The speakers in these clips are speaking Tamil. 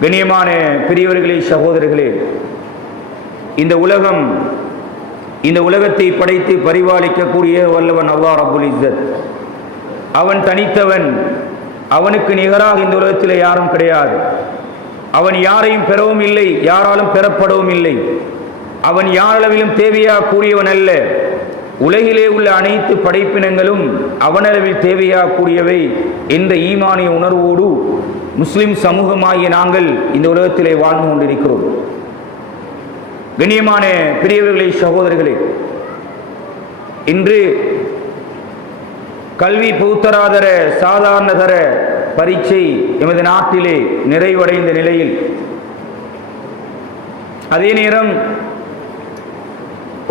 கண்ணியமான பெரியவர்களே, சகோதரர்களே, இந்த உலகத்தை படைத்து பரிபாலிக்கக்கூடிய வல்லவன் அல்லாஹ் ரப்புல் இஸ்ஸத். அவன் தனித்தவன், அவனுக்கு நிகராக இந்த உலகத்தில் யாரும் கிடையாது. அவன் யாரையும் பெறவும் இல்லை, யாராலும் பெறப்படவும் இல்லை. அவன் யாரளவிலும் தேவையாக கூடியவன் அல்ல. உலகிலே உள்ள அனைத்து படைப்பினங்களும் அவனளவில் தேவையாக கூடியவை என்ற ஈமானிய உணர்வோடு முஸ்லிம் சமூகமாகிய நாங்கள் இந்த உலகத்திலே வாழ்ந்து கொண்டிருக்கிறோம். கண்ணியமான பெரியவர்களே, சகோதரர்களே, இன்று கல்வி பொதுத்தராதர சாதாரணதர பரீட்சை எமது நாட்டிலே நிறைவடைந்த நிலையில், அதே நேரம்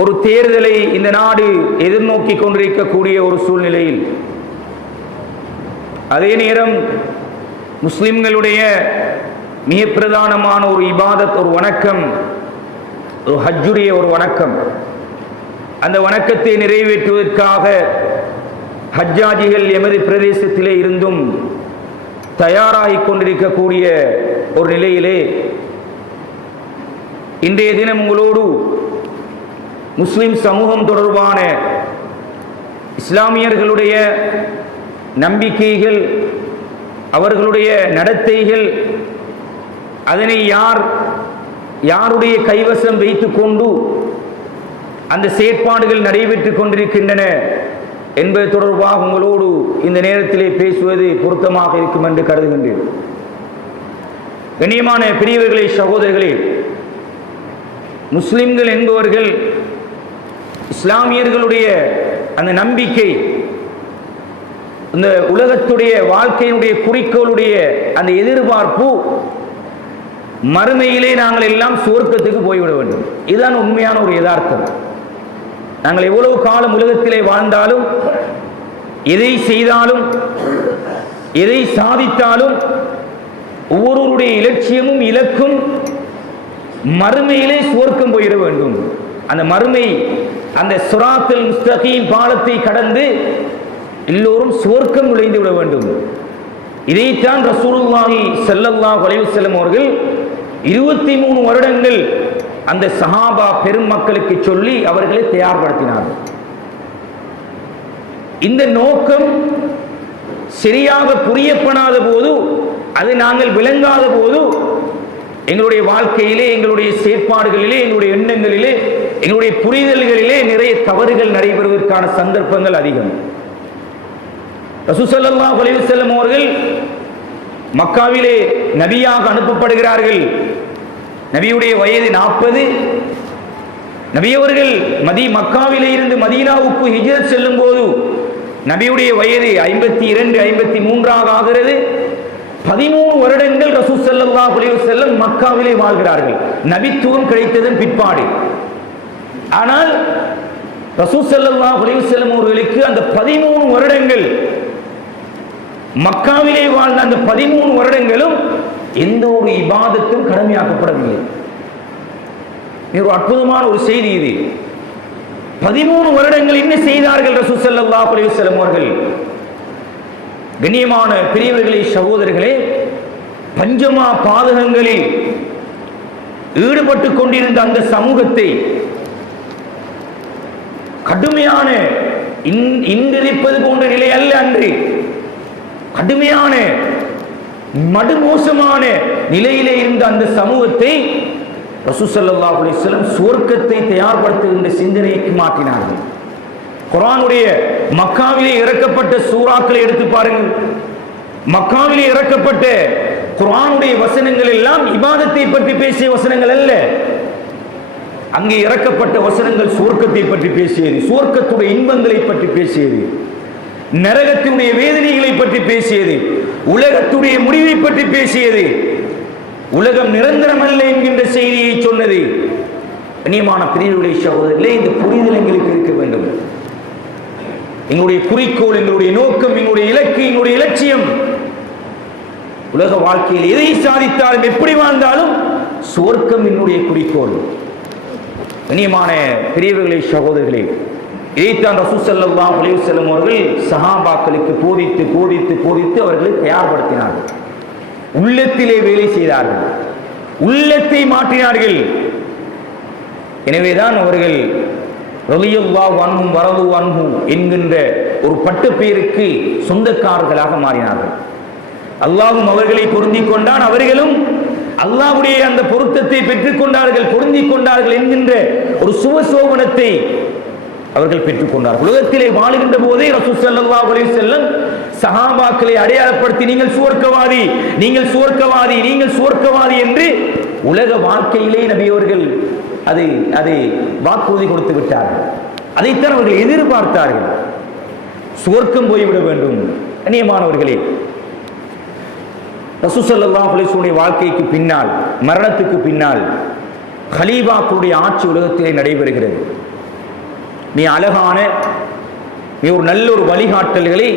ஒரு தேர்தலை இந்த நாடு எதிர்நோக்கி கொண்டிருக்கக்கூடிய ஒரு சூழ்நிலையில், அதே நேரம் முஸ்லிம்களுடைய மிக பிரதானமான ஒரு இபாதத், ஒரு வணக்கம், ஒரு ஹஜ்ஜுடைய ஒரு வணக்கம், அந்த வணக்கத்தை நிறைவேற்றுவதற்காக ஹஜ்ஜாஜிகள் எமது பிரதேசத்திலே இருந்தும் தயாராகிக் கொண்டிருக்கக்கூடிய ஒரு நிலையிலே இன்றைய தினம் உங்களோடு முஸ்லிம் சமூகம் தொடர்பான இஸ்லாமியர்களுடைய நம்பிக்கைகள், அவர்களுடைய நடத்தைகள், அதனை யாருடைய கைவசம் வைத்துக் கொண்டு அந்த செயற்பாடுகள் நடைபெற்றுக் கொண்டிருக்கின்றன என்பது தொடர்பாக உங்களோடு இந்த நேரத்திலே பேசுவது பொருத்தமாக இருக்கும் என்று கருதுகின்றேன். கண்ணியமான பெரியவர்களே, சகோதரர்களே, முஸ்லிம்கள் என்பவர்கள் இஸ்லாமியர்களுடைய அந்த நம்பிக்கை, இந்த உலகத்துடைய வாழ்க்கையினுடைய குறிக்கோளுடைய அந்த எதிர்பார்ப்பு, மறுமையிலே நாங்கள் எல்லாம் சுவர்க்கத்துக்கு போய்விட வேண்டும். இதுதான் உண்மையான ஒரு யதார்த்தம். நாங்கள் எவ்வளவு காலம் உலகத்திலே வாழ்ந்தாலும், எதை செய்தாலும், எதை சாதித்தாலும், ஒவ்வொருவருடைய இலட்சியமும் இலக்கும் மறுமையிலே சுவர்க்கம் போயிட வேண்டும். அந்த மறுமை, அந்த சிராத்துல் முஸ்தகீம் பாலத்தை கடந்து எல்லோரும் சுவர்க்கம் நுழைந்து விட வேண்டும். இதைத்தான் ரசூலுல்லாஹி ஸல்லல்லாஹு அலைஹி வஸல்லம் அவர்கள் 23 வருடங்கள் அந்த சஹாபா பெருமக்களுக்கு சொல்லி அவர்களை தயார்படுத்தினார்கள். இந்த நோக்கம் சரியாக புரியப்படாத போது, அது நாங்கள் விளங்காத போது, எங்களுடைய வாழ்க்கையிலே, எங்களுடைய செயற்பாடுகளிலே, எங்களுடைய எண்ணங்களிலே, எங்களுடைய புரிதல்களிலே நிறைய தவறுகள் நடைபெறுவதற்கான சந்தர்ப்பங்கள் அதிகம். ரசூல் ஸல்லல்லாஹு அலைஹி வஸல்லம் அவர்கள் மக்காவிலே நபியாக அனுப்பப்படுகிறார்கள். நபியுடைய வயது 40. நபி அவர்கள் மக்காவிலே இருந்து மதீனாவுக்கு ஹிஜ்ரத் செல்லும் போது நபியுடைய வயது 52, 53 ஆகிறது. 13 வருடங்கள் ரசூல் ஸல்லல்லாஹு அலைஹி வஸல்லம் மக்காவிலே வாழ்கிறார்கள், நபித்துவம் கிடைத்ததன் பிற்பாடு. ஆனால் ரசூல் ஸல்லல்லாஹு அலைஹி வஸல்லம் அவர்களுக்கு அந்த 13 வருடங்கள், மக்காவிலே வாழ்ந்த அந்த 13 வருடங்களும் எந்த ஒரு இபாதத்தும் கடமையாக்கப்படவில்லை. ஒரு அற்புதமான ஒரு செய்தி இது. 13 வருடங்கள் என்ன செய்தார்கள் ரசூல் ஸல்லல்லாஹு அலைஹி வஸல்லம் அவர்கள்? கண்ணியமான பெரியவர்களே, சகோதரர்களே, பஞ்சமா பாதகங்களில் ஈடுபட்டுக் கொண்டிருந்த அந்த சமூகத்தை கடுமையான இன்றிருப்பது போன்ற நிலை அல்ல, அன்று கடுமையான மடுமோசமான நிலையிலே இருந்த அந்த சமூகத்தை ரசூல் ஸல்லல்லாஹு அலைஹி வஸல்லம் சுவர்க்கத்தை தயார்படுத்துகின்ற சிந்தனைக்கு மாற்றினார்கள். குர்ஆனுடைய மக்காவிலே இறக்கப்பட்ட சூறாக்களை எடுத்து பாருங்கள். மக்காவிலே இறக்கப்பட்ட குர்ஆனுடைய வசனங்கள் எல்லாம் இபாதத்தை பற்றி பேசிய வசனங்கள் அல்ல. அங்கே இறக்கப்பட்ட வசனங்கள் சுவர்க்கத்தை பற்றி பேசியது, சுவர்க்கத்துடைய இன்பங்களை பற்றி பேசியது, நரகத்தினுடைய வேதனைகளை பற்றி பேசியது, உலகத்துடைய முடிவை பற்றி பேசியது, உலகம் நிரந்தரம் அல்ல என்கின்ற செய்தியை சொன்னது. கண்ணியமான பெரியவர்களே, சகோதரர்களே, இந்த புரிதல் எங்களுக்கு இருக்க வேண்டும். எங்களுடைய குறிக்கோள், எங்களுடைய நோக்கம், எங்களுடைய இலக்கு, எங்களுடைய இலட்சியம் உலக வாழ்க்கையில் எதை சாதித்தாலும், எப்படி வாழ்ந்தாலும் சுவர்க்கம் என்னுடைய குறிக்கோள். கண்ணியமான பெரியவர்களே, சகோதரர்களே, இதைத்தான் ரசூல் ஸல்லல்லாஹு அலைஹி வஸல்லம் அவர்கள் சஹாபாக்களுக்கு போதித்து போதித்து போதித்து அவர்களை தயார்படுத்தினார்கள். உள்ளத்திலே வேலை செய்தார்கள், உள்ளத்தை மாற்றினார்கள். எனவேதான் அவர்கள் ரலியல்லாஹு அன்ஹும் வரது அன்ஹு என்கின்ற ஒரு பட்டு பெயருக்கு சொந்தக்காரர்களாக மாறினார்கள். அல்லாஹ்வும் அவர்களை பொருந்திக் கொண்டான், அவர்களும் அல்லாஹ்வுடைய அந்த பொருத்தத்தை பெற்றுக் கொண்டார்கள், பொருந்திக் கொண்டார்கள் என்கின்ற ஒரு சுவசோபனத்தை அவர்கள் பெற்றுக் கொண்டார்கள். உலகத்திலே வாழுகின்ற போதே ரசூல் ஸல்லல்லாஹு அலைஹி வஸல்லம் சஹாபாக்களை அடையாளப்படுத்தி நீங்கள் சுவர்க்கவாதி, நீங்கள் சுவர்க்கவாதி, நீங்கள் சுவர்க்கவாதி என்று உலக வாழ்க்கையிலே நபி அவர்கள் அதை வாக்குறுதி கொடுத்து விட்டார்கள். அதைத்தான் அவர்கள் எதிர்பார்த்தார்கள். சுவர்க்கம் போய்விட வேண்டும். கண்ணியமானவர்களே, ரசூல் ஸல்லல்லாஹு அலைஹி வஸல்லம் வாழ்க்கைக்கு பின்னால், மரணத்துக்கு பின்னால் கலீஃபாக்களுடைய ஆட்சி உலகத்திலே நடைபெறுகிறது. மிக அழகான ஒரு நல்ல ஒரு வழிகாட்டல்களை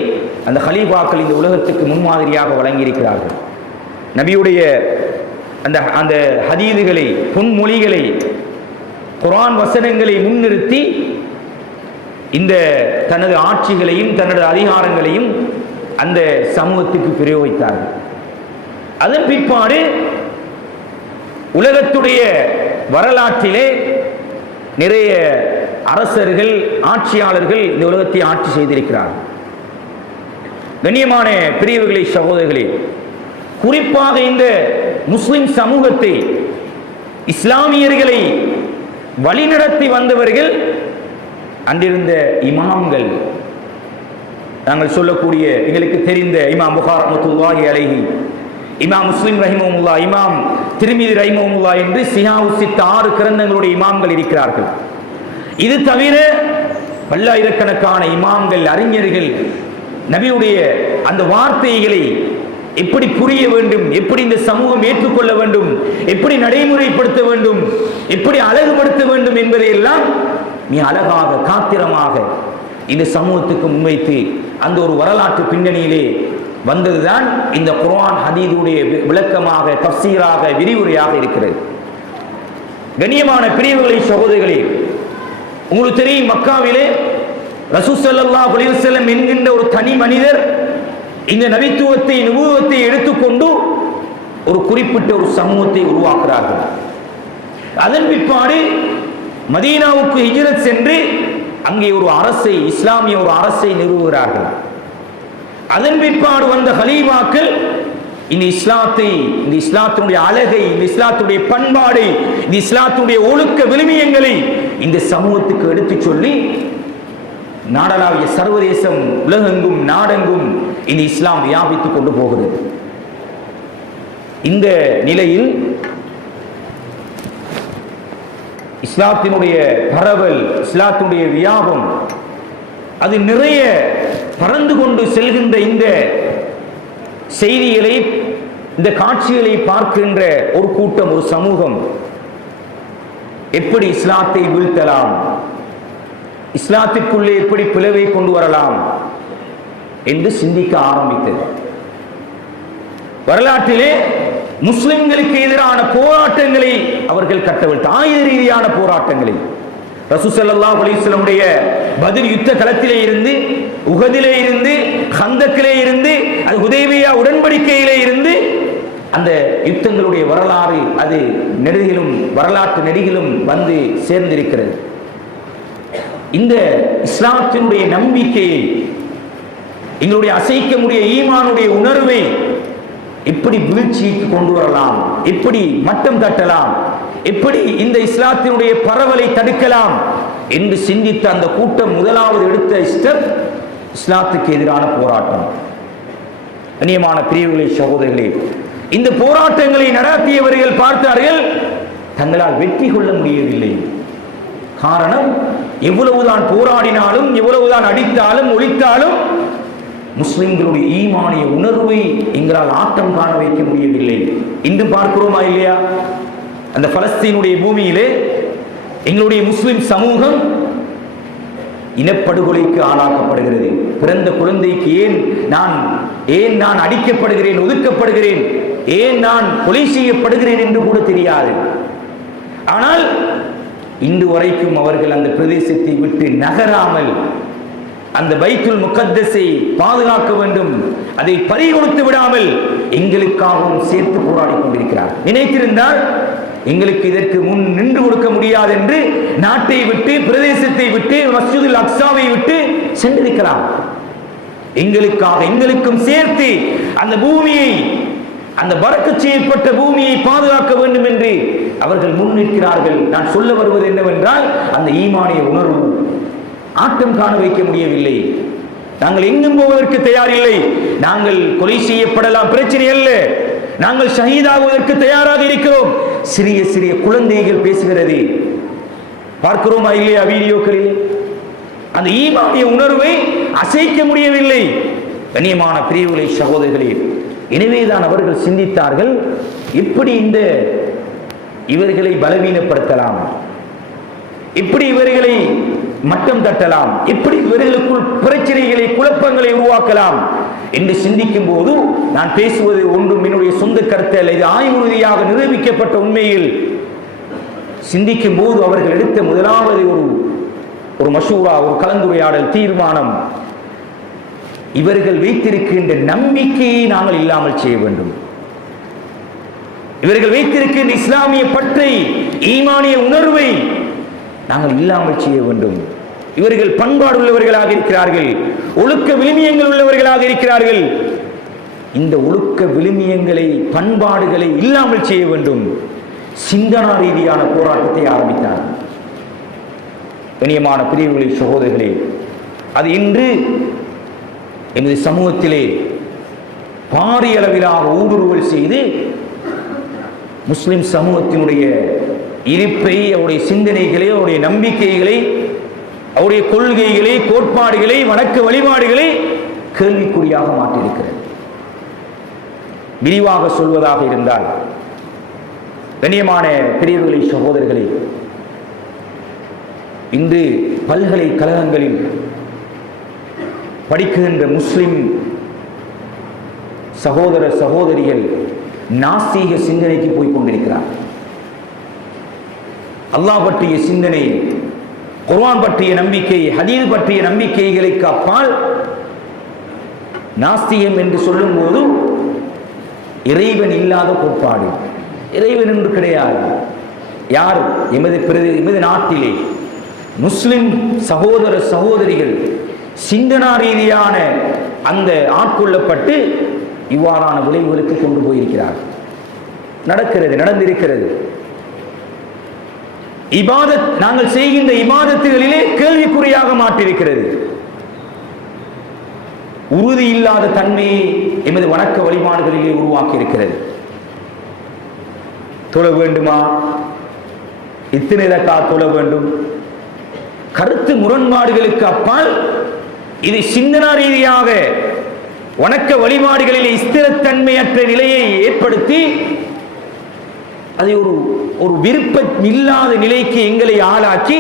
அந்த கலீஃபாக்கள் இந்த உலகத்துக்கு முன்மாதிரியாக வழங்கியிருக்கிறார்கள். நபியுடைய அந்த ஹதீதுகளை, பொன்மொழிகளை, குர்ஆன் வசனங்களை முன்னிறுத்தி இந்த தனது ஆட்சிகளையும் தனது அதிகாரங்களையும் அந்த சமூகத்துக்கு பிரயோகித்தார்கள். அதன் பிற்பாடு உலகத்துடைய வரலாற்றிலே நிறைய அரசர்கள், ஆட்சியாளர்கள் இந்த உலகத்தை ஆட்சி செய்திருக்கிறார்கள். கண்ணியமான பிரிவுகளை, சகோதரர்களே, குறிப்பாக இந்த முஸ்லிம் சமூகத்தை, இஸ்லாமியர்களை வழிநடத்தி வந்தவர்கள் அன்றிருந்த இமாம்கள். நாங்கள் சொல்லக்கூடிய, எங்களுக்கு தெரிந்த இமாம் புகாரி ரஹ்மத்துல்லாஹி அலைஹி, இமாம் முஸ்லிம் ரஹிமஹுல்லா, இமாம் திர்மிதி ரஹிமஹுல்லா என்று சிஹாஹு சித்த 6 கிரந்தங்களுடைய இமாம்கள் இருக்கிறார்கள். இது தவிர பல்லாயிரக்கணக்கான இமாம்கள், அறிஞர்கள் நபியுடைய அந்த வார்த்தைகளை எப்படி புரிய வேண்டும், எப்படி இந்த சமூகம் ஏற்றுக்கொள்ள வேண்டும், எப்படி நடைமுறைப்படுத்த வேண்டும், எப்படி அழகுபடுத்த வேண்டும் என்பதை எல்லாம் மிக அழகாக, காத்திரமாக இந்த சமூகத்துக்கு முன்வைத்து அந்த ஒரு வரலாற்று பின்னணியிலே வந்ததுதான் இந்த குர்ஆன் ஹதீதுடைய விளக்கமாக, தஃசீராக, விரிவுரையாக இருக்கிறது. கண்ணியமான பிரிவுகளை, சகோதரிகளே, உங்களுக்கு தெரியும், மக்காவிலே ரசூல் ஸல்லல்லாஹு அலைஹி வஸல்லம் என்கின்ற ஒரு தனி மனிதர் இந்த நபித்துவத்தை, நுபுவத்தை எடுத்துக்கொண்டு ஒரு குறிப்பிட்ட ஒரு சமூகத்தை உருவாக்குறார்கள். அதன் பிற்பாடு மதீனாவுக்கு ஹிஜ்ரத் சென்று அங்கே ஒரு அரசை, இஸ்லாமிய ஒரு அரசை நிறுவுகிறார்கள். அதன் பிற்பாடு வந்த கலீஃபாக்கள் இந்த இஸ்லாத்தை, இந்த இஸ்லாத்தினுடைய அழகை, இந்த இஸ்லாத்துடைய பண்பாடை, இந்த இஸ்லாத்துடைய ஒழுக்க விழுமியங்களை இந்த சமூகத்துக்கு எடுத்து சொல்லி நாடளாவிய சர்வதேசம், உலகெங்கும், நாடெங்கும் இந்த இஸ்லாம் வியாபித்துக் கொண்டு போகிறது. இந்த நிலையில் இஸ்லாத்தினுடைய பரவல், இஸ்லாத்தினுடைய வியாபம் அது நிறைய பறந்து கொண்டு செல்கின்ற இந்த செய்திகளை, இந்த காட்சிகளை பார்க்கின்ற ஒரு கூட்டம், ஒரு சமூகம் எப்படி இஸ்லாத்தை வீழ்த்தலாம், இஸ்லாத்திற்குள்ளே எப்படி பிளவை கொண்டு வரலாம் என்று சிந்திக்க ஆரம்பித்தது. வரலாற்றிலே முஸ்லிம்களுக்கு எதிரான போராட்டங்களை அவர்கள் கட்டவிழ்த்து, ஆயுத ரீதியான போராட்டங்களை, ரசூல் ஸல்லல்லாஹு அலைஹி வஸல்லம் பத்ர் யுத்த களத்திலே இருந்து, உஹதிலே இருந்து, கந்தக்கிலே இருந்து, அது ஹுதைபியா உடன்படிக்கையிலே இருந்து, அந்த யுத்தங்களுடைய வரலாறு அது நெடுகிலும், வரலாற்று நெடுகிலும் வந்து சேர்ந்திருக்கிறது. இந்த இஸ்லாத்தினுடைய நம்பிக்கையை, எங்களுடைய அசைக்க முடிய ஈமானுடைய உணர்வை எப்படி வீழ்ச்சிக்கு கொண்டு வரலாம், எப்படி மட்டம் தட்டலாம், எப்படி இந்த இஸ்லாத்தினுடைய பரவலை தடுக்கலாம் என்று சிந்தித்த அந்த கூட்டம் முதலாவது எடுத்த ஸ்டெப் இஸ்லாத்துக்கு எதிரான போராட்டம். கண்ணியமான பிரிவுகளை, சகோதரர்களே, இந்த போராட்டங்களை நடத்தியவர்கள் பார்த்தார்கள், தங்களால் வெற்றி கொள்ள முடியவில்லை. காரணம், எவ்வளவுதான் போராடினாலும், எவ்வளவுதான் அடித்தாலும், ஒழித்தாலும் முஸ்லிம்களுடைய ஈமானிய உணர்வை எங்களால் ஆட்டம் காண வைக்க முடியவில்லை. இன்று பார்க்கிறோமா இல்லையா? அந்த பலஸ்தீனுடைய பூமியிலே எங்களுடைய முஸ்லிம் சமூகம் இனப்படுகொலைக்கு ஆளாக்கப்படுகிறது. பிறந்த குழந்தைக்கு ஏன் நான் அடிக்கப்படுகிறேன், ஒதுக்கப்படுகிறேன், ஏன் நான் கொலை செய்யப்படுகிறேன் என்று கூட தெரியாது. ஆனால் இன்று வரைக்கும் அவர்கள் அந்த பிரதேசத்தை விட்டு நகராமல் அந்த பைத்துல் முகத்தஸை பாதுகாக்க வேண்டும், அதை பறிகொடுத்து விடாமல் எங்களுக்காகவும் சேர்த்து போராடி கொண்டிருக்கிறார். நினைத்திருந்தால் எங்களுக்கு இதற்கு முன் நின்று கொடுக்க முடியாது என்று நாட்டை விட்டு, பிரதேசத்தை விட்டு, மஸ்ஜிதுல் அக்ஸாவை விட்டு சென்றிருக்கலாம். எங்களுக்காக, எங்களுக்கும் சேர்த்து அந்த பூமியை, அந்த பரக்கத் செய்யப்பட்ட பூமியை பாதுகாக்க வேண்டும் என்று அவர்கள் முன்னிற்கிறார்கள். நான் சொல்ல வருவது என்னவென்றால், அந்த ஈமானிய உணர்வு ஆட்டம் காண வைக்க முடியவில்லை. நாங்கள் எங்கும் போவதற்கு தயாரில்லை. நாங்கள் கொலை செய்யப்படலாம், பிரச்சனை அல்ல. நாங்கள் ஷஹீதாகுவதற்கு தயாராக இருக்கிறோம். சிறிய சிறிய குழந்தைகள் பேசுகிறது, பார்க்கிறோமா இல்லையா வீடியோக்களில்? அந்த ஈமானிய உணர்வை அசைக்க முடியவில்லை. கண்ணியமான பிரிவுகளை சகோதரர்களே, எனவேதான் அவர்கள் சிந்தித்தார்கள், எப்படி இந்த இவர்களை பலவீனப்படுத்தலாம், எப்படி இவர்களை மட்டம் தட்டலாம், எப்படி இவர்களுக்குள் பிரச்சனைகளை, குழப்பங்களை உருவாக்கலாம் என்று சிந்திக்கும் போது, நான் பேசுவது ஒன்றும் என்னுடைய சொந்த கருத்து அல்ல, இது ஆய்வு ரீதியாக நிரூபிக்கப்பட்ட உண்மையில் சிந்திக்கும் போது அவர்கள் எடுத்த முதலாவது ஒரு மஷூரா, ஒரு கலந்துரையாடல், தீர்மானம், இவர்கள் வைத்திருக்கின்ற நம்பிக்கையை நாங்கள் இல்லாமல் செய்ய வேண்டும். இவர்கள் வைத்திருக்கின்ற இஸ்லாமிய பற்றை, ஈமானிய உணர்வை நாங்கள் இல்லாமல் செய்ய வேண்டும். இவர்கள் பண்பாடு உள்ளவர்களாக இருக்கிறார்கள், ஒழுக்க விழுமியங்கள் உள்ளவர்களாக இருக்கிறார்கள். இந்த ஒழுக்க விழுமியங்களை, பண்பாடுகளை இல்லாமல் செய்ய வேண்டும். சிந்தனா ரீதியான போராட்டத்தை ஆரம்பித்தார். கண்ணியமான பிரிவுகளை சகோதரர்களே, அது இன்று எமது சமூகத்திலே பாரிய அளவிலாக ஊடுருவல் செய்து முஸ்லிம் சமூகத்தினுடைய இருப்பை, அவருடைய சிந்தனைகளை, அவருடைய நம்பிக்கைகளை, அவருடைய கொள்கைகளை, கோட்பாடுகளை, வணக்க வழிபாடுகளை கேள்விக்குறியாக மாற்றியிருக்கிறது. விரிவாக சொல்வதாக இருந்தால், கண்ணியமான பெரியவர்களை சகோதரர்களே, இன்று பல்கலைக்கழகங்களில் படிக்கின்ற முஸ்லிம் சகோதர சகோதரிகள் நாஸ்தீக சிந்தனைக்கு போய் கொண்டிருக்கிறார். அல்லாஹ் பற்றிய சிந்தனை, குர்ஆன் பற்றிய நம்பிக்கை, ஹதீஸ் பற்றிய நம்பிக்கைகளுக்கு அப்பால் நாஸ்திகம் என்று சொல்லும் போது இறைவன் இல்லாத கோட்பாடு, இறைவன் என்று கிடையாது. யார்? எமது நாட்டிலே முஸ்லிம் சகோதர சகோதரிகள் சிந்தனா ரீதியான அந்த ஆட்கொள்ளப்பட்டு இவ்வாறான விளைவுகளுக்கு கொண்டு போயிருக்கிறார். நடந்திருக்கிறது. இபாதத், நாங்கள் செய்கின்ற இபாதத்துகளிலே கேள்விக்குறியாக மாற்றிருக்கிறது. உறுதி இல்லாத தன்மையை எமது வணக்க வழிபாடுகளிலே உருவாக்கி இருக்கிறது. தொழ வேண்டுமா, இத்தனை ரக்காத் தொழ வேண்டும், கருத்து முரண்பாடுகளுக்கு அப்பால் இது சிந்தனா ரீதியாக வணக்க வழிபாடுகளிலே ஸ்திரத்தன்மையற்ற நிலையை ஏற்படுத்தி அதை ஒரு விருப்பம் இல்லாத நிலைக்கு எங்களை ஆளாக்கி,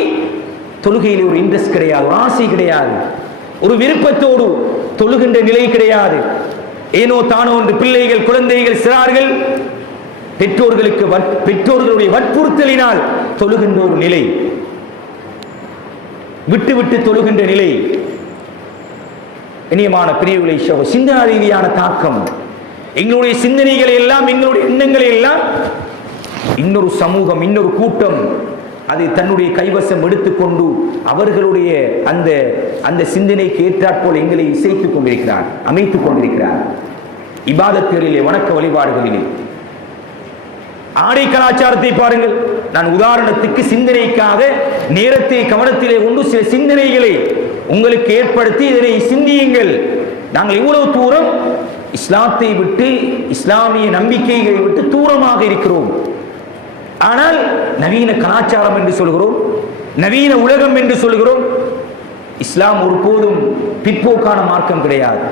தொழுகையில் ஒரு இன்ட்ரெஸ்ட் கிடையாது, ஒரு ஆசை கிடையாது, ஒரு விருப்பத்தோடு தொழுகின்ற நிலை கிடையாது. ஏனோ தானோ என்று பிள்ளைகள், குழந்தைகள், சிறார்கள் பெற்றோர்களுடைய வற்புறுத்தலினால் தொழுகின்ற ஒரு நிலை, விட்டு விட்டு தொழுகின்ற நிலை. இனியமான பிரிவுகளை சிந்தனா ரீதியான தாக்கம், எங்களுடைய சிந்தனைகளை எல்லாம், எங்களுடைய எண்ணங்களை எல்லாம் இன்னொரு சமூகம், இன்னொரு கூட்டம் அதை தன்னுடைய கைவசம் எடுத்துக்கொண்டு அவர்களுடைய அந்த சிந்தனைக்கு ஏற்றாற்போல் எங்களை இசைத்துக் கொண்டிருக்கிறார், அமைத்துக் கொண்டிருக்கிறார். இபாதத்துகளிலே, வணக்க வழிபாடுகளிலே, ஆடை கலாச்சாரத்தை பாருங்கள். நான் உதாரணத்துக்கு சிந்தனைக்காக நேரத்தை கவனத்திலே கொண்டு சில சிந்தனைகளை உங்களுக்கு ஏற்படுத்தி இதனை சிந்தியுங்கள். நாங்கள் இவ்வளவு தூரம் இஸ்லாத்தை விட்டு, இஸ்லாமிய நம்பிக்கைகளை விட்டு தூரமாக இருக்கிறோம். ஆனால் நவீன கலாச்சாரம் என்று சொல்கிறோம், நவீன உலகம் என்று சொல்கிறோம். இஸ்லாம் ஒருபோதும் பிற்போக்கான மார்க்கம் கிடையாது.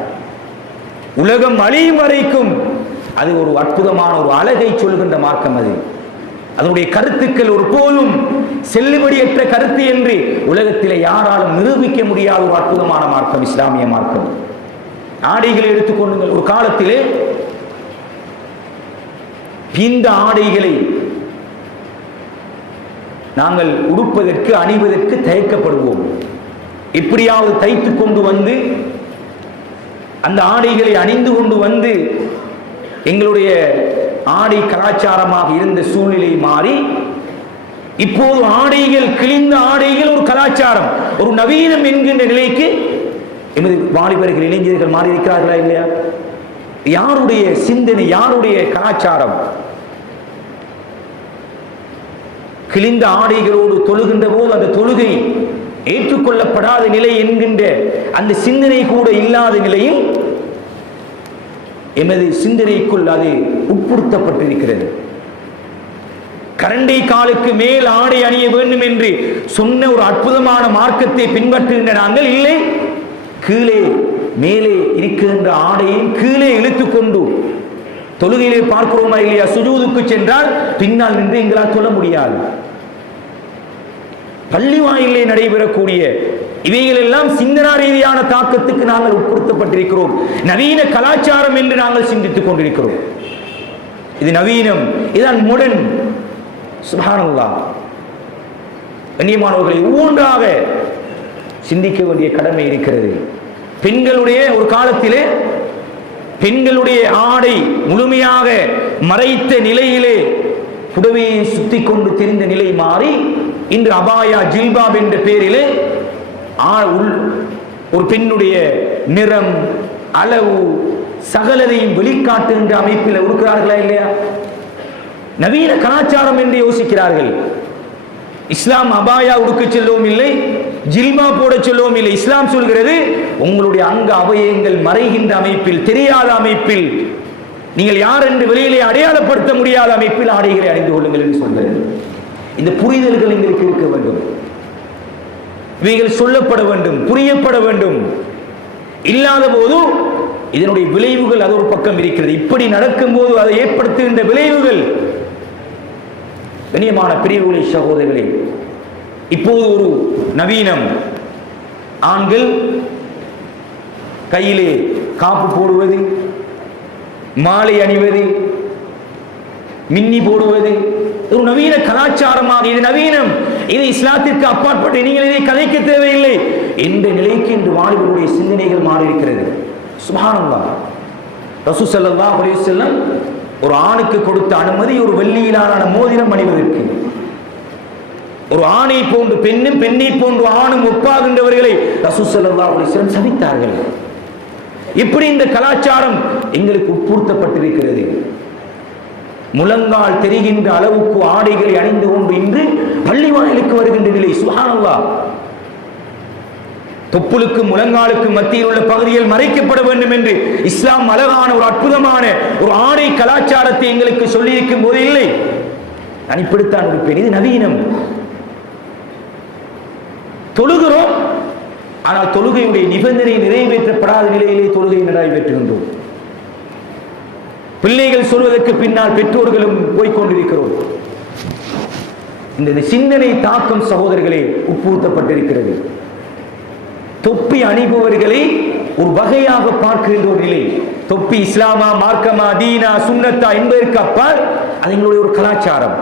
உலகம் அழியும் வரைக்கும் அது ஒரு அற்புதமான ஒரு அழகை சொல்கின்ற மார்க்கம். அது அதனுடைய கருத்துக்கள் ஒருபோதும் செல்லுபடியற்ற கருத்து என்று உலகத்திலே யாராலும் நிரூபிக்க முடியாத ஒரு அற்புதமான மார்க்கம் இஸ்லாமிய மார்க்கம். ஆடைகளை எடுத்துக்கொள்ளுங்கள். ஒரு காலத்திலே இந்த ஆடைகளை நாங்கள் உடுப்பதற்கு, அணிவதற்கு தயக்கப்படுவோம். எப்படியாவது தைத்து கொண்டு வந்து அந்த ஆடைகளை அணிந்து கொண்டு வந்து எங்களுடைய ஆடை கலாச்சாரமாக இருந்த சூழ்நிலை மாறி இப்போது ஆடைகள், கிழிந்த ஆடைகள் ஒரு கலாச்சாரம், ஒரு நவீனம் என்கின்ற நிலைக்கு எமது வாலிபர்கள், இளைஞர்கள் மாறி இருக்கிறார்களா இல்லையா? யாருடைய சிந்தனை, யாருடைய கலாச்சாரம்? கிழிந்த ஆடைகளோடு தொழுகின்ற போது அந்த தொழுகை ஏற்றுக்கொள்ளப்படாத நிலை என்கின்ற அந்த சிந்தனை கூட இல்லாத நிலையில் எமது சிந்தனைக்குள் அது உட்படுத்தப்பட்டிருக்கிறது. கரண்டை காலுக்கு மேல் ஆடை அணிய வேண்டும் என்று சொன்ன ஒரு அற்புதமான மார்க்கத்தை பின்பற்றுகின்ற நாங்கள் இல்லை, கீழே மேலே இருக்கின்ற ஆடையும் கீழே இழுத்துக்கொண்டு தொழுகையிலே பார்க்கிறோமா இல்லையா? சுஜூதுக்கு சென்றால் பின்னால் நின்று எங்களால் சொல்ல முடியாது. பள்ளி வாயிலே நடைபெறக்கூடிய இவைகள் எல்லாம் சிந்தனா ரீதியான தாக்கத்துக்கு நாங்கள் உட்படுத்தப்பட்டிருக்கிறோம். நவீன கலாச்சாரம் என்று நாங்கள் சிந்தித்துக் கொண்டிருக்கிறோம். இது நவீனம், இதுதான் மாடர்ன். சுப்ஹானல்லாஹ். கண்ணியமானவர்களை, ஒவ்வொன்றாக சிந்திக்க வேண்டிய கடமை இருக்கிறது. பெண்களுடைய ஒரு காலத்திலே பெண்களுடைய ஆடை முழுமையாக மறைத்த நிலையிலே புடவையை சுத்தி கொண்டு தெரிந்த நிலை மாறி இன்று அபாயா, ஜில்பாப் என்ற பெயரிலே ஒரு பெண்ணுடைய நிறம், அளவு, சகலதையும் வெளிக்காட்டுகின்ற அமைப்பில் இருக்கிறார்களா இல்லையா? நவீன கலாச்சாரம் என்று யோசிக்கிறார்கள். இஸ்லாம் அபாயா உடுக்க செல்லவும் இல்லை, ஜில்பா போட சொல்லவும் இல்லை. இஸ்லாம் சொல்கிறது, உங்களுடைய அங்க அவயங்கள் மறைகின்ற அமைப்பில், தெரியாத அமைப்பில், நீங்கள் யார் என்று வெளியிலே அடையாளப்படுத்த முடியாத அமைப்பில் ஆடைகளை அணிந்து கொள்ளுங்கள் என்று சொல்கிறது. இந்த புரிதல்கள் எங்களுக்கு இருக்க வேண்டும், இவைகள் சொல்லப்பட வேண்டும், புரியப்பட வேண்டும். இல்லாத போது இதனுடைய விளைவுகள் அது ஒரு பக்கம் இருக்கிறது. இப்படி நடக்கும் போது அதை ஏற்படுத்துகின்ற விளைவுகள், கண்ணியமான பிரிவுகளை சகோதரர்களே, இப்போது ஒரு நவீனம், ஆண்கள் கையிலே காப்பு போடுவது, மாலை அணிவது, மின்னி போடுவது ஒரு நவீன கலாச்சாரமாக, இது நவீனம், இது இஸ்லாத்திற்கு அப்பாற்பட்டு நீங்கள் இதை கதைக்க தேவையில்லை என்ற நிலைக்கு இன்று வாலிபருடைய சிந்தனைகள் மாறி இருக்கிறது. சுப்ஹானல்லாஹ். ரசூல் ஸல்லல்லாஹு அலைஹி வஸல்லம் ஒரு ஆணுக்கு கொடுத்த அனுமதி ஒரு வெள்ளியிலான மோதிரம் அணிவதற்கு. ஒரு ஆணை போன்று பெண்ணும், பெண்ணை போன்று ஆணும் ஒப்பாகின்றவர்களை ரசூல் ஸல்லல்லாஹு அலைஹி வஸல்லம் சபித்தார்கள். இப்படி இந்த கலாச்சாரம் எங்களுக்கு உட்படுத்தப்பட்டிருக்கிறது. முழங்கால் தெரிகின்ற அளவுக்கு ஆடைகளை அணிந்து கொண்டு இன்று பள்ளி வாயிலுக்கு வருகின்ற நிலை. சுப்ஹானல்லாஹ். தொப்புளுக்கு முழங்காலுக்கு மத்தியில் உள்ள பகுதியில் மறைக்கப்பட வேண்டும் என்று இஸ்லாம் அழகான ஒரு அற்புதமான ஒரு ஆடை கலாச்சாரத்தை எங்களுக்கு சொல்லியிருக்கும் போது இல்லை, நான் இப்படித்தான் இருப்பேன். இது நவீனம். தொழுகிறோம், ஆனால் தொழுகையுடைய நிபந்தனை நிறைவேற்றப்படாத நிலையிலே தொழுகை நிறைவேற்றுகின்றோம். பிள்ளைகள் சொல்வதற்கு பின்னால் பெற்றோர்களும் போய்கொண்டிருக்கிறோம். இந்த சிந்தனை தாக்கம் சகோதரர்களே உட்புகுத்தப்பட்டிருக்கிறது. தொப்பி அணிபவர்களை ஒரு வகையாக பார்க்கின்ற ஒரு நிலை. தொப்பி இஸ்லாமா, மார்க்கமா, தீனா, சுன்னத்தா என்பதற்கு அப்பால் அது எங்களுடைய ஒரு கலாச்சாரம்.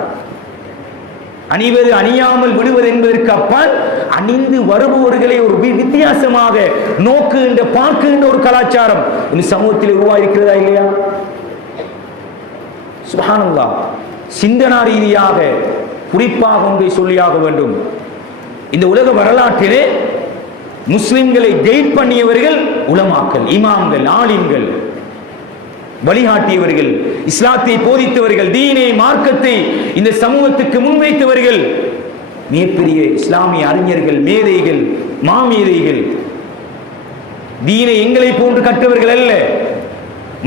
அணிவது, அணியாமல் விடுவது என்பதற்கு அப்பால் அணிந்து வருபவர்களை ஒரு வித்தியாசமாக நோக்குகின்ற, பார்க்கின்ற ஒரு கலாச்சாரம் இந்த சமூகத்தில் உருவாயிருக்கிறதா இல்லையா? சுப்ஹானல்லாஹ். சிந்தனா ரீதியாக குறிப்பாக ஒன்றை சொல்லியாக வேண்டும். இந்த உலக வரலாற்றிலே முஸ்லிம்களை கைட் பண்ணியவர்கள் உலமாக்கள், இமாம்கள், ஆலிம்கள், வழிகாட்டியவர்கள், இஸ்லாத்தை போதித்தவர்கள், தீனை, மார்க்கத்தை இந்த சமூகத்துக்கு முன்வைத்தவர்கள், மிகப்பெரிய இஸ்லாமிய அறிஞர்கள், மேதைகள், மாமேதைகள். தீனை எங்களை போன்று கற்றவர்கள் அல்ல,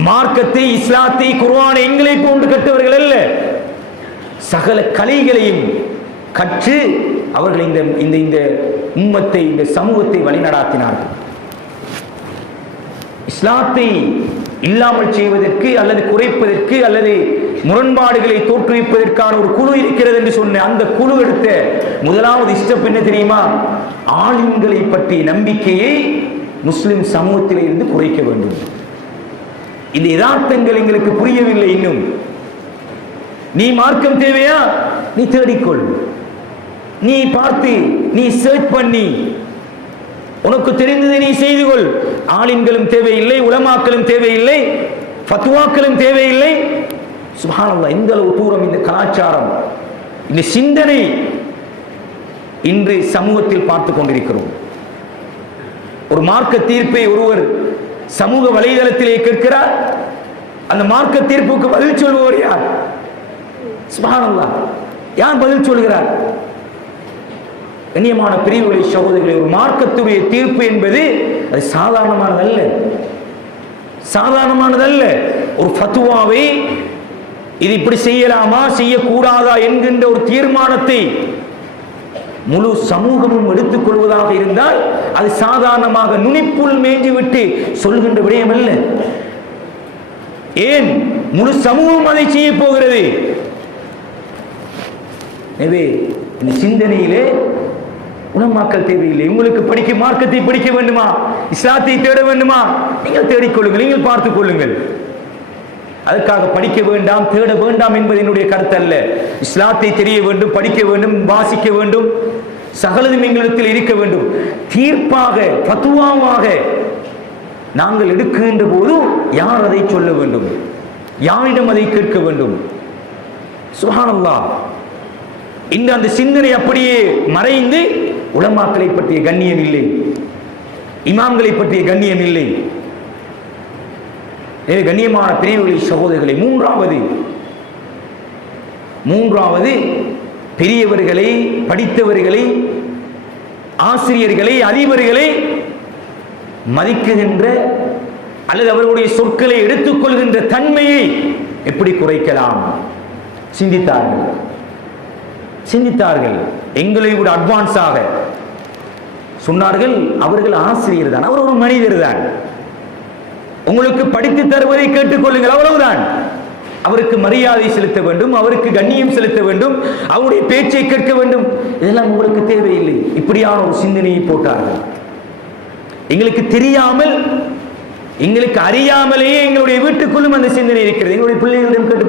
மார்க்கத்தை, இஸ்லாத்தை, குர்ஆனை எங்களை போன்று கற்றவர்கள் அல்ல. சகல கலைகளையும் கற்று அவர்கள் இந்த உம்மத்தை, இந்த சமூகத்தை வழிநடாத்தினார்கள். இஸ்லாத்தை இல்லாமல் செய்வதற்கு அல்லது குறைப்பதற்கு அல்லது முரண்பாடுகளை தோற்றுவிப்பதற்கான ஒரு குழு இருக்கிறது என்று சொன்ன அந்த குழு எடுத்த முதலாவது ஸ்டெப் என்ன தெரியுமா? ஆலிம்களை பற்றிய நம்பிக்கையை முஸ்லிம் சமூகத்தில் இருந்து குறைக்க வேண்டும். இந்த யதார்த்தங்கள் எங்களுக்கு புரியவில்லை. இன்னும் நீ மார்க்கம் தேவையா, நீ தேடிக்கொள், நீ பார்த்து, நீ சர்ச் பண்ணி உனக்கு தெரிந்ததை நீ செய்து கொள். ஆலிம்களும் தேவையில்லை, உலமாக்களும் தேவையில்லை, ஃபத்வாக்களும் தேவையில்லை. சுப்ஹானல்லாஹ், இந்த அளவு தூரம் இந்த கலாச்சாரம், இந்த சிந்தனை இன்று சமூகத்தில் பார்த்து கொண்டிருக்கிறோம். ஒரு மார்க்க தீர்ப்பை ஒருவர் சமூக வலைதளத்திலே கேட்கிறார். அந்த மார்க்க தீர்ப்புக்கு பதில் சொல்பவர் யார்? சுப்ஹானல்லாஹ், யார் பதில் சொல்கிறார்? கண்ணியமான பிரிவுகளை சகோதரர்களே, ஒரு மார்க்கத்துடைய தீர்ப்பு என்பது அது சாதாரணமானதல்ல, சாதாரணமானதல்ல. ஒரு ஃபத்வாவை இது இப்படி செய்யலாமா செய்யக்கூடாதா என்கின்ற ஒரு தீர்மானத்தை முழு சமூகமும் எடுத்துக் கொள்வதாக இருந்தால் அது சாதாரணமாக நுனிப்புள் மேய்ஞ்சி விட்டு சொல்கின்ற விடயம் அல்ல. ஏன் முழு சமூகம் அதை செய்ய போகிறது? எனவே இந்த சிந்தனையிலே உலமாக்கள் தேவையில்லை. உங்களுக்கு படிக்க மார்க்கத்தை படிக்க வேண்டுமா, இஸ்லாத்தை தேட வேண்டுமா, நீங்கள் தேடிக்கொள்ளுங்கள், நீங்கள் பார்த்துக் கொள்ளுங்கள். அதுக்காக படிக்க வேண்டாம் தேட வேண்டாம் என்பது என்னுடைய கருத்து அல்ல. இஸ்லாத்தை தெரிய வேண்டும், படிக்க வேண்டும், வாசிக்க வேண்டும், சகலதும் எங்களிடத்தில் இருக்க வேண்டும். தீர்ப்பாக ஃபத்வாவாக நாங்கள் எடுக்கின்ற போது யார் அதை சொல்ல வேண்டும், யாரிடம் அதை கேட்க வேண்டும்? சுப்ஹானல்லாஹ், இந்த அந்த சிந்தனை அப்படியே மறைந்து உலமாக்களை பற்றிய கண்ணியம் இல்லை, இமாம்களை பற்றிய கண்ணியம் இல்லை. கண்ணியமான பிரிவுகளை சகோதரர்களை, மூன்றாவது பெரியவர்களை, படித்தவர்களை, ஆசிரியர்களை, அதிபர்களை மதிக்குகின்ற அல்லது அவர்களுடைய சொற்களை எடுத்துக்கொள்கின்ற தன்மையை எப்படி குறைக்கலாம்? சிந்தித்தார்கள். எங்களை விட அட்வான்ஸாக சொன்னார்கள். அவர்கள் ஆசிரியர் தான், அவர் ஒரு மனிதர் தான். உங்களுக்கு படித்து தருவதை கேட்டுக்கொள்ளுங்கள், அவ்வளவுதான். அவருக்கு மரியாதை செலுத்த வேண்டும், அவருக்கு கண்ணியம் செலுத்த வேண்டும், அவருடைய பேச்சை கேட்க வேண்டும். இதெல்லாம் உங்களுக்கு தேவையில்லை. இப்படியான ஒரு சிந்தனையை போட்டார்கள். எங்களுக்கு தெரியாமல், எங்களுக்கு அறியாமலேயே எங்களுடைய வீட்டுக்குள்ளும் அந்த சிந்தனை இருக்கிறது. எங்களுடைய பிள்ளைகளிடம் கேட்டு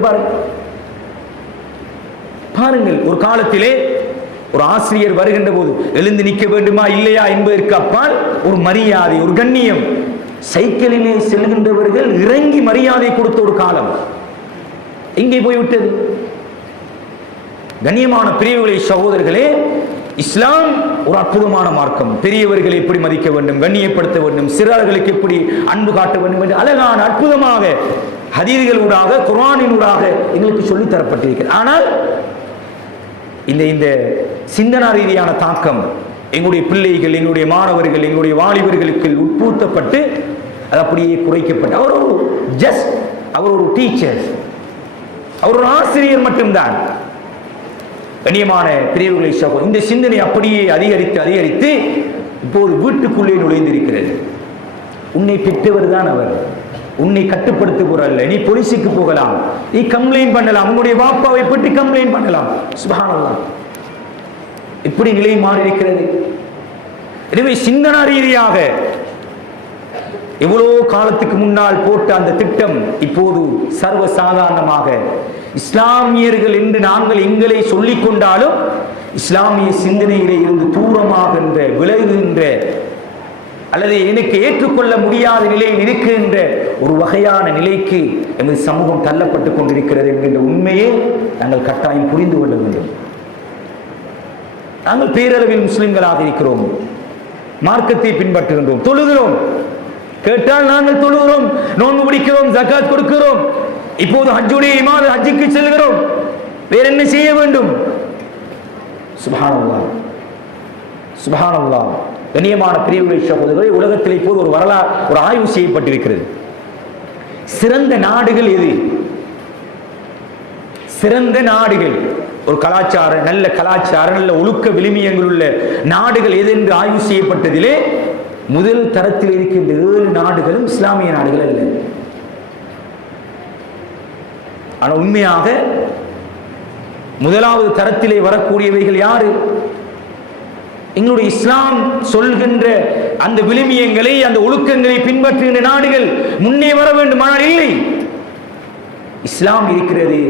பாருங்கள். ஒரு காலத்திலே ஒரு ஆசிரியர் வருகின்ற போது எழுந்து நிற்க வேண்டுமா இல்லையா என்பதற்கு அப்பால் ஒரு மரியாதை, ஒரு கண்ணியம். சைக்கிளிலே செல்கின்றவர்கள் இறங்கி மரியாதை கொடுத்த ஒரு காலம் எங்கே போய்விட்டது? கண்ணியமான பிரிவுகளை சகோதரர்களே, இஸ்லாம் ஒரு அற்புதமான மார்க்கம். பெரியவர்களை எப்படி மதிக்க வேண்டும், கண்ணியப்படுத்த வேண்டும், சிறார்களுக்கு எப்படி அன்பு காட்ட வேண்டும் என்று அழகான அற்புதமாக ஹதீஸ்களூடாக, குர்ஆனினூடாக எங்களுக்கு சொல்லித் தரப்பட்டிருக்கிறது. ஆனால் இந்த சிந்தனா ரீதியான தாக்கம் எங்களுடைய பிள்ளைகள், எங்களுடைய மாணவர்கள், எங்களுடைய வாலிபர்களுக்கு உட்பூத்தப்பட்டு அது அப்படியே குறைக்கப்பட்டு, அவர் ஒரு டீச்சர், அவர் ஒரு ஆசிரியர் மட்டும்தான். கண்ணியமான பிரிவுகளை சகோதரர், இந்த சிந்தனை அப்படியே அதிகரித்து இப்போது வீட்டுக்குள்ளே நுழைந்திருக்கிறது. உன்னை பெற்றவர் தான் அவர், உன்னை கட்டுப்படுத்துவோர் அல்ல. நீ போலீஸுக்கு போகலாம், நீ கம்ப்ளைண்ட் பண்ணலாம், உன்னுடைய வாப்பாவை பற்றி கம்ப்ளைண்ட் பண்ணலாம். சுப்ஹானல்லாஹ், இப்படி நிலை மாறி இருக்கிறது. எனவே சிந்தனா ரீதியாக எவ்வளோ காலத்துக்கு முன்னால் போட்ட அந்த திட்டம் இப்போது சர்வசாதாரணமாக இஸ்லாமியர்கள் என்று நாங்கள் எங்களை சொல்லிக் கொண்டாலும் இஸ்லாமிய சிந்தனையிலே இருந்து தூரமாகின்ற, விலகுகின்ற அல்லது எனக்கு ஏற்றுக்கொள்ள முடியாத நிலையில் இருக்கின்ற ஒரு வகையான நிலைக்கு எமது சமூகம் தள்ளப்பட்டுக் கொண்டிருக்கிறது என்கின்ற உண்மையை நாங்கள் கட்டாயம் புரிந்து கொள்ள வேண்டும். நாங்கள் பேரளவில் முஸ்லிம்களாக இருக்கிறோம், மார்க்கத்தை பின்பற்றுகின்றோம், தொழுகிறோம். கேட்டால் நாங்கள் தொழுகிறோம், நோன்பு பிடிக்கிறோம், ஜகாத் கொடுக்கிறோம். இப்போது ஹஜ்ஜுடைய இமாம், ஹஜ்ஜுக்கு செல்கிறோம். வேற என்ன செய்ய வேண்டும்? சுப்ஹானல்லாஹ், சுப்ஹானல்லாஹ். கண்ணியமான பிரிவுகளை சகோதரர்களே, உலகத்தில் இப்போது ஒரு ஆய்வு செய்யப்பட்டிருக்கிறது. சிறந்த நாடுகள் எது? சிறந்த நாடுகள், ஒரு கலாச்சாரம், நல்ல கலாச்சாரம், நல்ல ஒழுக்க விழுமியங்கள் உள்ள நாடுகள் எது என்று ஆய்வு செய்யப்பட்டதிலே முதல் தரத்தில் இருக்கின்ற 7 நாடுகளும் இஸ்லாமிய நாடுகள் அல்ல. ஆனால் உண்மையாக முதலாவது தரத்திலே வரக்கூடியவைகள் யாரு? எங்களுடைய இஸ்லாம் சொல்கின்ற அந்த விழுமியங்களை, அந்த ஒழுக்கங்களை பின்பற்றுகின்ற நாடுகள் முன்னே வர வேண்டும். ஆனால் இல்லை, இஸ்லாம் இருக்கிறது,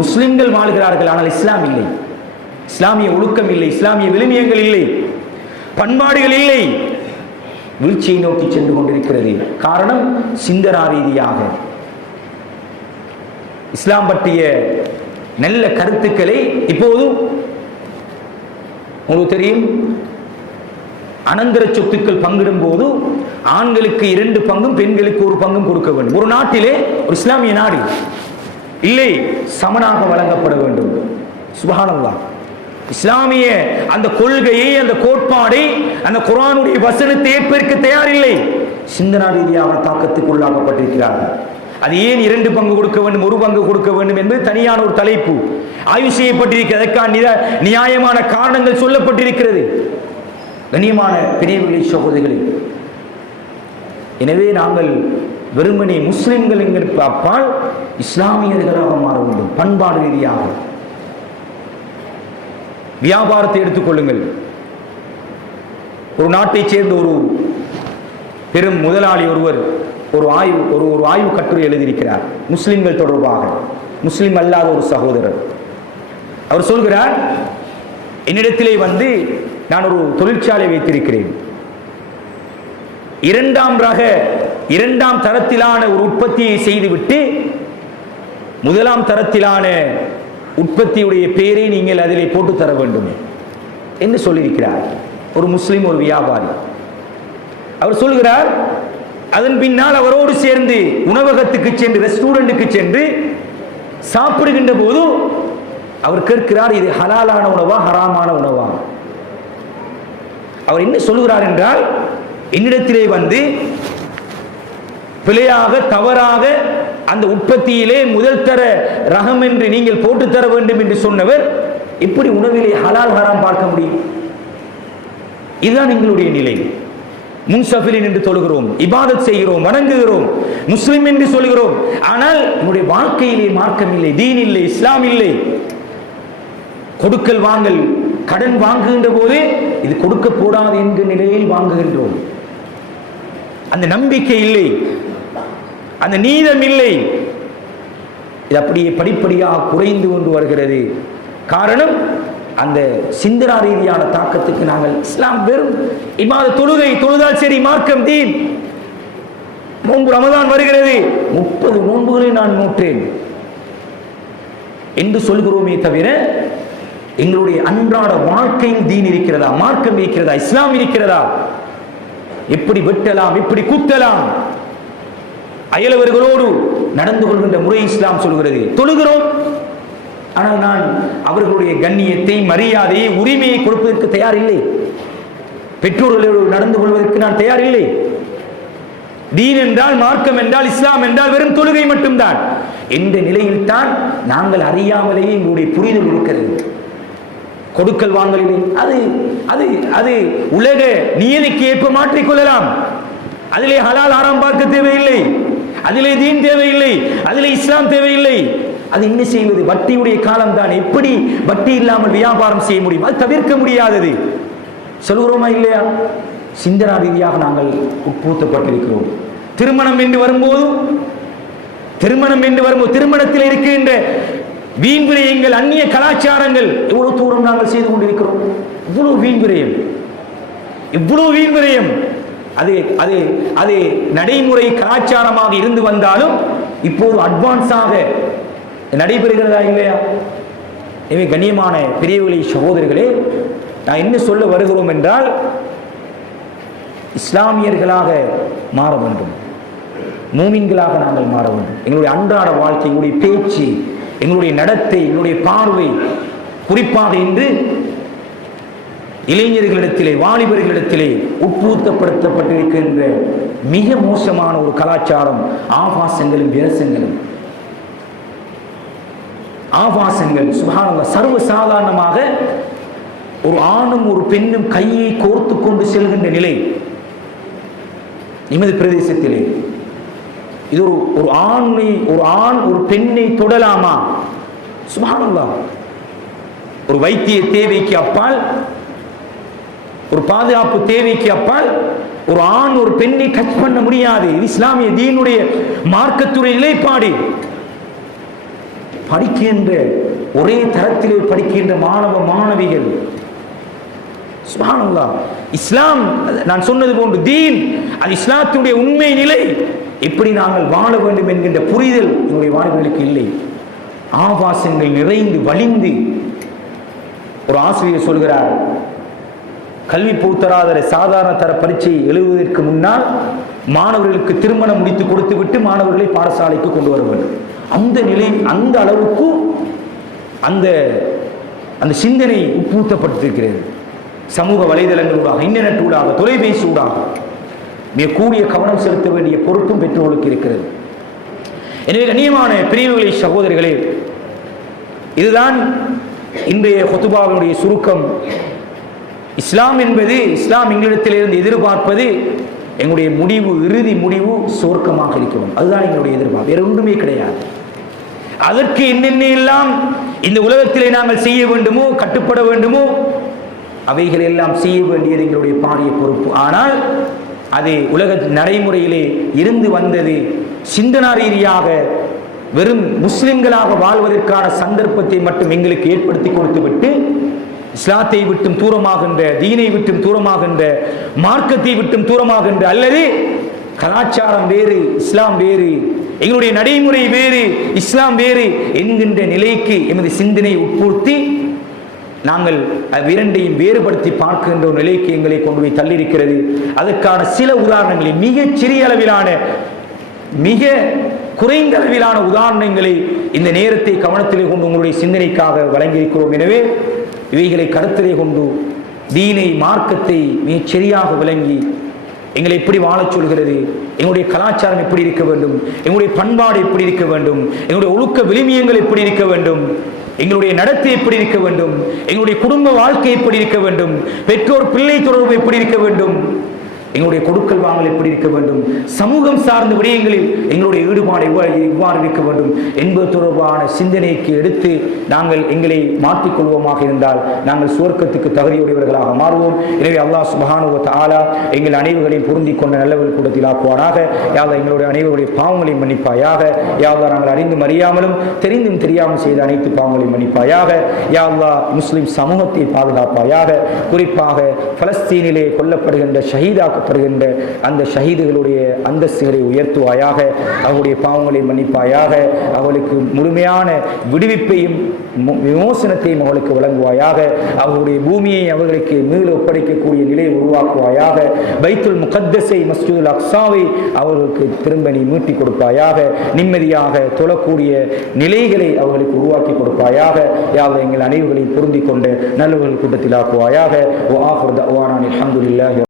முஸ்லிம்கள் வாழ்கிறார்கள், ஆனால் இஸ்லாம் இல்லை. இஸ்லாமிய ஒழுக்கம் இல்லை, இஸ்லாமிய விழுமியங்கள் இல்லை, பண்பாடுகள் இல்லை. வீழ்ச்சியை நோக்கி சென்று கொண்டிருக்கிறது. காரணம், சிந்தனா ரீதியாக இஸ்லாம் பற்றிய நல்ல கருத்துக்களை இப்போது உங்களுக்கு தெரியும், அனந்தர சொத்துக்கள் பங்கிடும் போது ஆண்களுக்கு 2 பங்கும் பெண்களுக்கு 1 பங்கும் கொடுக்க வேண்டும். ஒரு நாட்டிலே, ஒரு இஸ்லாமிய நாடு இல்லை, சமனாக வழங்கப்பட வேண்டும். சுப்ஹானல்லாஹ். இஸ்லாமிய அந்த கொள்கையை, அந்த கோட்பாடை, அந்த குர்ஆனுடைய வசனத்தை ஏற்பதற்கு தயாரில்லை. சிந்தனா ரீதியாக தாக்கத்துக்கு உள்ளாக்கப்பட்டிருக்கிறார்கள். அது ஏன் 2 பங்கு கொடுக்க வேண்டும், 1 பங்கு கொடுக்க வேண்டும் என்பது தனியான ஒரு தலைப்பு ஆய்வு செய்யப்பட்டிருக்கிறது. அதற்கான நியாயமான காரணங்கள் சொல்லப்பட்டிருக்கிறது. கண்ணியமான பிரிவுகளை சகோதரிகளே, எனவே நாங்கள் வெறுமனே முஸ்லிம்கள் என்கிற அப்பால் இஸ்லாமியர்களாக மாற வேண்டும். பண்பாடு ரீதியாக வியாபாரத்தை எடுத்துக்கொள்ளுங்கள். ஒரு நாட்டைச் சேர்ந்த ஒரு பெரும் முதலாளி ஒருவர் ஒரு ஆய்வு கட்டுரை எழுதியிருக்கிறார் முஸ்லிம்கள் தொடர்பாக. முஸ்லிம் அல்லாத ஒரு சகோதரர். அவர் சொல்கிறார், என்னிடத்திலே வந்து நான் ஒரு தொழிற்சாலை வைத்திருக்கிறேன். 2ஆம் தரத்திலான ஒரு உற்பத்தியை செய்துவிட்டு 1ஆம் தரத்திலான உற்பத்தியுடைய பெயரை நீங்கள் அதிலே போட்டு தர வேண்டும் என்று சொல்லியிருக்கிறார். ஒரு முஸ்லிம், ஒரு வியாபாரி. அவர் சொல்கிறார், அதன் பின்னால் அவரோடு சேர்ந்து உணவகத்துக்கு சென்று, ரெஸ்டாரண்ட்டுக்கு சென்று சாப்பிடுகின்ற போது அவர் கேட்கிறார், இது ஹலாலான உணவா, ஹராமான உணவா? அவர் என்ன சொல்கிறார் என்றால், என்னிடத்திலே வந்து பிழையாக, தவறாக அந்த உற்பத்தியிலே முதல் தர ரகம் என்று நீங்கள் போட்டு தர வேண்டும் என்று சொன்னவர் எப்படி உணவிலே ஹலால் ஹராம் பார்க்க முடியும்? இதுதான் எங்களுடைய நிலை. முன்சஃபிலின் என்று சொல்கிறோம், இபாதத் செய்கிறோம், வணங்குகிறோம், முஸ்லிம் என்று சொல்கிறோம். ஆனால் என்னுடைய வாழ்க்கையிலே மார்க்கம் இல்லை, தீன் இல்லை, இஸ்லாம் இல்லை. கொடுக்கல் வாங்கல், கடன் வாங்குகின்ற போது இது கொடுக்க கூடாது என்கிற நிலையில் வாங்குகின்றோம். அந்த நம்பிக்கை இல்லை, அந்த நீதம் இல்லை. இது அப்படியே படிப்படியாக குறைந்து கொண்டு வருகிறது. காரணம், அந்த சிந்தனா ரீதியான தாக்கத்துக்கு நாங்கள் இஸ்லாம் வெறும் இமாத தொழுதால் சரி, மார்க்கம் தீன். நோன்பு ரமதான் வருகிறது, 30 நோன்புகளை நான் நோற்றேன் என்று சொல்கிறோமே தவிர எங்களுடைய அன்றாட வாழ்க்கையில் தீன் இருக்கிறதா, மார்க்கம் இருக்கிறதா, இஸ்லாம் இருக்கிறதா? எப்படி வெட்டலாம், எப்படி குத்தலாம், அயலவர்களோடு நடந்து கொள்கின்ற முறை இஸ்லாம் சொல்கிறது. தொழுகிறோம், ஆனால் நான் அவர்களுடைய கண்ணியத்தை, மரியாதையை, உரிமையை கொடுப்பதற்கு தயாரில்லை. பெற்றோர்களோடு நடந்து கொள்வதற்கு நான் தயாரில்லை. தீன் என்றால், மார்க்கம் என்றால், இஸ்லாம் என்றால் வெறும் தொழுகை மட்டும்தான் என்ற நிலையில் தான் நாங்கள் அறியாமலேயே எங்களுடைய புரிதல் இருக்கிறது. கொடுக்கல் வாங்கலிலே அது அது அது உலக நியதிக்கு ஏற்ப மாற்றிக்கொள்ளலாம். அதிலே ஹலால் ஹராம் பார்க்க தேவையில்லை, அதிலே தீன் தேவையில்லை, அதிலே இஸ்லாம் தேவையில்லை. அது என்ன செய்வது? வட்டியுடைய காலம் தான். எப்படி வட்டி இல்லாமல் வியாபாரம் செய்ய முடியும்? அது தவிர்க்க முடியாதது. சொல்கிறோமா இல்லையா? சிந்தனா ரீதியாக நாங்கள் உட்பூத்தப்பட்டிருக்கிறோம். திருமணம் என்று வரும்போது திருமணத்தில் இருக்கின்ற வீண் விரயங்கள், அந்நிய கலாச்சாரங்கள் எவ்வளவு தூரம் நாங்கள் செய்து கொண்டிருக்கிறோம். இவ்வளவு வீண் விரயம். அது நடைமுறை கலாச்சாரமாக இருந்து வந்தாலும் இப்போது அட்வான்ஸாக நடைபெறுகிறதா இல்லையா? எனவே கண்ணியமான பெரியவர்களே, சகோதரர்களே, நான் என்ன சொல்ல வருகிறோம் என்றால், இஸ்லாமியர்களாக மாற வேண்டும், மூமின்களாக நாங்கள் மாற வேண்டும். எங்களுடைய அன்றாட வாழ்க்கை, எங்களுடைய பேச்சு, எங்களுடைய நடத்தை, எங்களுடைய பார்வை, குறிப்பாக இன்று இளைஞர்களிடத்திலே, வாலிபர்களிடத்திலே உட்பூத்தப்படுத்தப்பட்டிருக்கின்ற மிக மோசமான ஒரு கலாச்சாரம் ஆபாசங்களும் விரசங்களும். சுப்ஹானல்லாஹ், சர்வ சாதாரணமாக ஒரு ஆணும் ஒரு பெண்ணும் கையை கோர்த்து கொண்டு செல்கின்ற நிலை எமது பிரதேசத்திலே. இது ஒரு ஆண் ஒரு பெண்ணை தொடலாமா? சுப்ஹானல்லாஹ். ஒரு வைத்திய தேவைக்கு அப்பால், ஒரு பாதுகாப்பு தேவைக்கு அப்பால் ஒரு ஆண் ஒரு பெண்ணை டச் பண்ண முடியாது. இது இஸ்லாமிய தீனுடைய மார்க்கத்துடைய நிலைப்பாடு. படிக்கின்ற ஒரே தரத்திலே படிக்கின்ற மாணவ மாணவிகள் சுப்ஹானல்லாஹ். இஸ்லாம் நான் சொன்னது போன்று தீன், அது இஸ்லாத்துடைய உண்மை நிலை. எப்படி நாங்கள் வாழ வேண்டும் என்கின்ற புரிதல் என்னுடைய வாழ்வுகளுக்கு இல்லை. ஆபாசங்கள் நிறைந்து வலிந்து. ஒரு ஆசிரியர் சொல்கிறார், கல்வி பூத்தராதர சாதாரண தர பரீட்சை எழுதுவதற்கு முன்னால் மாணவர்களுக்கு திருமணம் முடித்து கொடுத்து விட்டு மாணவர்களை பாடசாலைக்கு கொண்டு வர வேண்டும். அந்த நிலை, அந்த அளவுக்கு அந்த அந்த சிந்தனை உட்பூத்தப்பட்டிருக்கிறது. சமூக வலைதளங்களூடாக, இன்டர்நெட் ஊடாக, தொலைபேசி ஊடாக மிக கூடிய கவனம் செலுத்த வேண்டிய பொறுப்பும் பெற்றோர்களுக்கு இருக்கிறது. எனவே கண்ணியமான பிரிவுகளை சகோதரிகளே, இதுதான் இன்றைய ஹுதுபாவினுடைய சுருக்கம். இஸ்லாம் என்பது, இஸ்லாம் எங்களிடத்திலிருந்து எதிர்பார்ப்பது எங்களுடைய முடிவு, இறுதி முடிவு சொர்க்கமாக இருக்கிறோம். அதுதான் எங்களுடைய எதிர்பார்ப்பு, வேறு ஒன்றுமே கிடையாது. அதற்கு என்னென்ன எல்லாம் இந்த உலகத்திலே நாங்கள் செய்ய வேண்டுமோ, கட்டுப்பட வேண்டுமோ, அவைகள் எல்லாம் செய்ய வேண்டியது எங்களுடைய பாரிய பொறுப்பு. ஆனால் அது உலக நடைமுறையிலே இருந்து வந்தது. சிந்தனா ரீதியாக வெறும் முஸ்லிம்களாக வாழ்வதற்கான சந்தர்ப்பத்தை மட்டும் எங்களுக்கு ஏற்படுத்தி கொடுத்துவிட்டு, இஸ்லாத்தை விட்டும் தூரமாகின்ற, தீனை விட்டும் தூரமாகின்ற, மார்க்கத்தை விட்டும் தூரமாகின்ற, அல்லது கலாச்சாரம் வேறு இஸ்லாம் வேறு, எங்களுடைய நடைமுறை வேறு இஸ்லாம் வேறு என்கின்ற நிலைக்கு எமது சிந்தனை உட்பூர்த்தி நாங்கள் இரண்டையும் வேறுபடுத்தி பார்க்கின்ற ஒரு நிலைக்கு எங்களை கொண்டு போய் தள்ளியிருக்கிறது. அதற்கான சில உதாரணங்களை, மிக சிறிய அளவிலான, மிக குறைந்த அளவிலான உதாரணங்களை இந்த நேரத்தை கவனத்திலே கொண்டு உங்களுடைய சிந்தனைக்காக வழங்கியிருக்கிறோம். எனவே இவைகளை கருத்திலே கொண்டு தீனை, மார்க்கத்தை மிகச் சரியாக விளங்கி எங்களை எப்படி வாழச் சொல்கிறது, எங்களுடைய கலாச்சாரம் எப்படி இருக்க வேண்டும், எங்களுடைய பண்பாடு எப்படி இருக்க வேண்டும், எங்களுடைய ஒழுக்க விழுமியங்கள் எப்படி இருக்க வேண்டும், எங்களுடைய நடத்தை எப்படி இருக்க வேண்டும், எங்களுடைய குடும்ப வாழ்க்கை எப்படி இருக்க வேண்டும், பெற்றோர் பிள்ளை தொடர்பு எப்படி இருக்க வேண்டும், எங்களுடைய கொடுக்கல் வாங்கல் எப்படி இருக்க வேண்டும், சமூகம் சார்ந்த விடயங்களில் எங்களுடைய ஈடுபாடு எவ்வாறு இருக்க வேண்டும் என்பது தொடர்பான சிந்தனைக்கு எடுத்து நாங்கள் எங்களை மாற்றிக்கொள்வோமாக இருந்தால் நாங்கள் சுவர்க்கத்துக்கு தகுதியுடையவர்களாக மாறுவோம். எனவே அல்லாஹ் சுப்ஹானஹு வ தஆலா எங்கள் அனைவர்களையும் பொருந்தி கொண்ட நல்லவர்கள் கூட்டத்தில் ஆக்குவானாக. யா அல்லாஹ் எங்களுடைய அனைவருடைய பாவங்களையும் மன்னிப்பாயாக. யா அல்லாஹ் நாங்கள் அறிந்தும் அறியாமலும் தெரிந்தும் தெரியாமல் செய்த அனைத்து பாவங்களையும் மன்னிப்பாயாக. யா அல்லாஹ் முஸ்லிம் சமூகத்தை பாதுகாப்பாயாக. குறிப்பாக பலஸ்தீனிலே கொல்லப்படுகின்ற ஷஹீதாக்க படுகின்ற அந்த ஷஹீதுகளுடைய அந்தஸ்துகளை உயர்த்துவாயாக. அவருடைய பாவங்களை மன்னிப்பாயாக. அவர்களுக்கு முழுமையான விடுவிப்பையும் விமோசனத்தையும் அவர்களுக்கு வழங்குவாயாக. அவர்களுடைய பூமியை அவர்களுக்கு மீள ஒப்படைக்கக்கூடிய நிலையை உருவாக்குவாயாக. பைத்துல் முகத்தஸை, மஸ்ஜிதுல் அக்ஸாவை அவர்களுக்கு திரும்ப நீ மீட்டி கொடுப்பாயாக. நிம்மதியாக தொழக்கூடிய நிலைகளை அவர்களுக்கு உருவாக்கி கொடுப்பாயாக. யாவது எங்கள் அனைவர்களையும் பொருந்திக் கொண்ட நல்லவர்கள் கூட்டத்தில் ஆக்குவாயாக. வ ஆகிரு தஅவானா அல்ஹம்துலில்லாஹி